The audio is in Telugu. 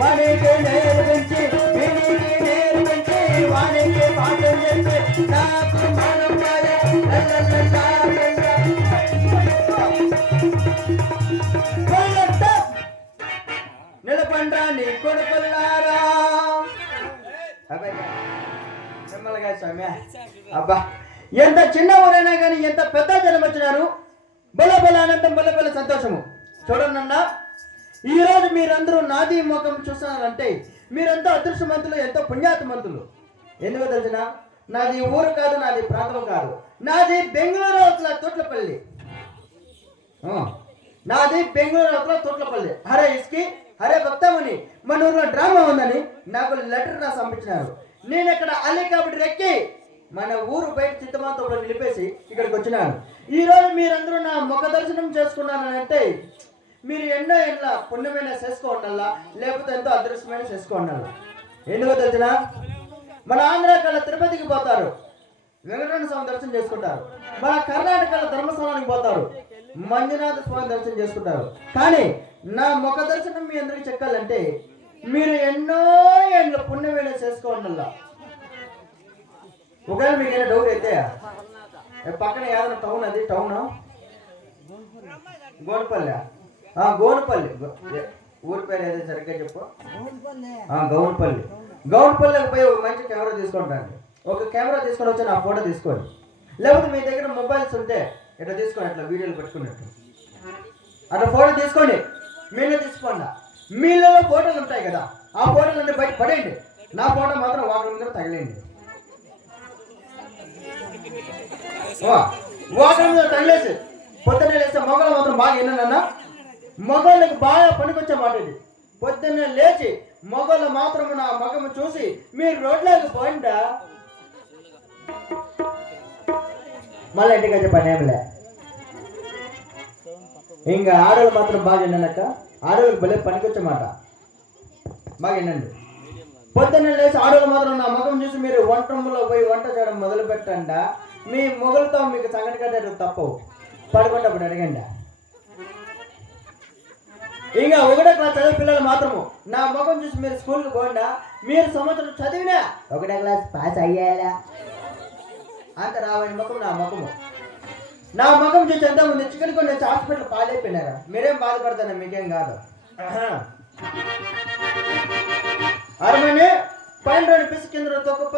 వానికి నేర్పించి వీనికి నేర్పించి వానికి పాఠం చెప్పి నాకు మనం నిలపండ్రా నీ కొడుకులారా. మిమ్మల్ని సమయ అబ్బా ఎంత చిన్నవారైనా కానీ ఎంత పెద్ద జనం వచ్చినారు. బల బల ఆనందం బల బల సంతోషము. చూడండి, ఈరోజు మీరందరూ నాది ముఖం చూస్తున్నారంటే మీరంతా అదృష్టవంతులు, ఎంతో పుణ్యాత్మంతులు. ఎందుకో తెలిసిన, నాది ఊరు కాదు, నాది ప్రాంతం కాదు, నాది బెంగళూరు అవతల తోట్లపల్లి. నాది బెంగళూరు అవతల తోట్లపల్లి. హరే ఇస్కి హరే భక్తమని మన ఊరిలో డ్రామా ఉందని నాకు లెటర్ రాసి పంపించినారు. నేను ఇక్కడ హెలికాప్టర్ ఎక్కి మన ఊరు బయట చిత్తమాతంలో నిలిపేసి ఇక్కడికి వచ్చినాను. ఈరోజు మీరందరూ నా ముఖ దర్శనం చేసుకున్నారని అంటే మీరు ఎన్నో ఎన్న పుణ్యమైన చేసుకోండాలా, లేకపోతే ఎంతో అదృష్టమైన చేసుకోండాలా. ఎందుకో తెలిసిన, మన ఆంధ్రాకల్లా తిరుపతికి పోతారు, వెంకటరమణ స్వామి దర్శనం చేసుకుంటారు. మన కర్ణాటకలో ధర్మస్థలానికి పోతారు, మంజునాథ స్వామి దర్శనం చేసుకుంటారు. కానీ నా ముఖ దర్శనం మీ అందరికి చెక్కాలంటే మీరు ఎన్నో ఏండ్ల పుణ్యమైన చేసుకోండాలా. ఒకవేళ మీకు ఏదైనా డౌట్ అయితే పక్కన ఏదైనా టౌన్, అది టౌన్ గోనపల్లి. గోనపల్లి ఊరి పేరు ఏదో సరిగ్గా చెప్పు. గౌనపల్లి. గౌనపల్లికి పోయి ఒక మంచి కెమెరా తీసుకుంటాను. ఒక కెమెరా తీసుకొని వచ్చి నా ఫోటో తీసుకోండి. లేకపోతే మీ దగ్గర మొబైల్స్ ఉంటే ఇట్లా తీసుకోండి, అట్లా వీడియోలు పెట్టుకున్నట్టు అట్లా ఫోటో తీసుకోండి. మీలో తీసుకోండి, మీలో ఫోటోలు ఉంటాయి కదా, ఆ ఫోటోలు అంటే బయట పడేయండి. నా ఫోటో మాత్రం వాటర్ మీద తగిలేయండి. వాటర్ మీద తగిలేసి పొద్దున్నే లేస్తే మొగలు మాత్రం బాగా విన్నానన్నా, మొగళ్ళకి బాగా పనికొచ్చే మాట ఇది. పొద్దున్నే లేచి మొగళ్ళు మాత్రం నా మగము చూసి మీరు రోడ్లోకి పోయిందా మళ్ళీ ఇంటికి వచ్చే పని ఏమిలే. ఇంకా ఆడవాళ్ళు మాత్రం బాగా విన్నానక్క, ఆడవాళ్ళకి భలే పనికొచ్చే మాట బాగా వినండి. పొద్దున్నే లేచి ఆడవాళ్ళు మాత్రం నా మగం చూసి మీరు వంట రూమ్లో పోయి వంట చేయడం మొదలు పెట్టండా, మీ మొగలతో మీకు సంగటి కట్టేది తప్పవు. పడుకుంటప్పుడు అడగండి. ఇంకా 1వ క్లాస్ చదివే పిల్లలు మాత్రము నా ముఖం చూసి మీరు స్కూల్కి పోండా, మీరు సంవత్సరం చదివినా 1వ క్లాస్ పాస్ అయ్యాలా అంత రావని ముఖం నా ముఖము. నా ముఖం చూసి ఎంతమంది చికెన్ కొన్ని హాస్పిటల్ పాలైపోయినారా. మీరేం బాధపడతారా, మీకేం కాదు. అరమని పైన 2 పీసు కింద తొక్కప్ప